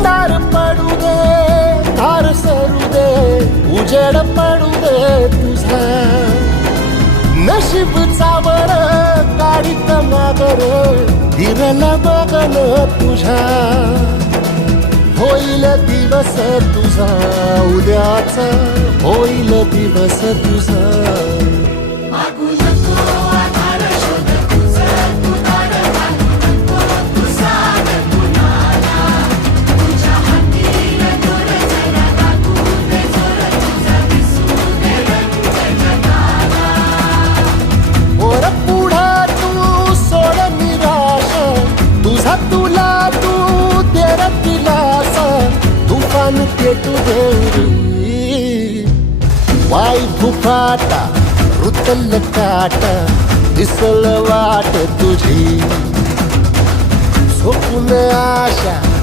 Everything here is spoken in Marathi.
अंधार पडू दे, धार सरू दे, उजेड पडू दे तुझा. नशीब चावर काढीत मागर, हिरल बघन तुझ्या. होईल दिवस तुझा उद्याचा, होईल दिवस तुझा. वर पुढं तू सोड निराश, तुझा तुला तू तेरा दिलासा. तुफान पेटू दे, वाई फुफाटा रुतल काटा, दिसल वाट तुझी. झोपून आशा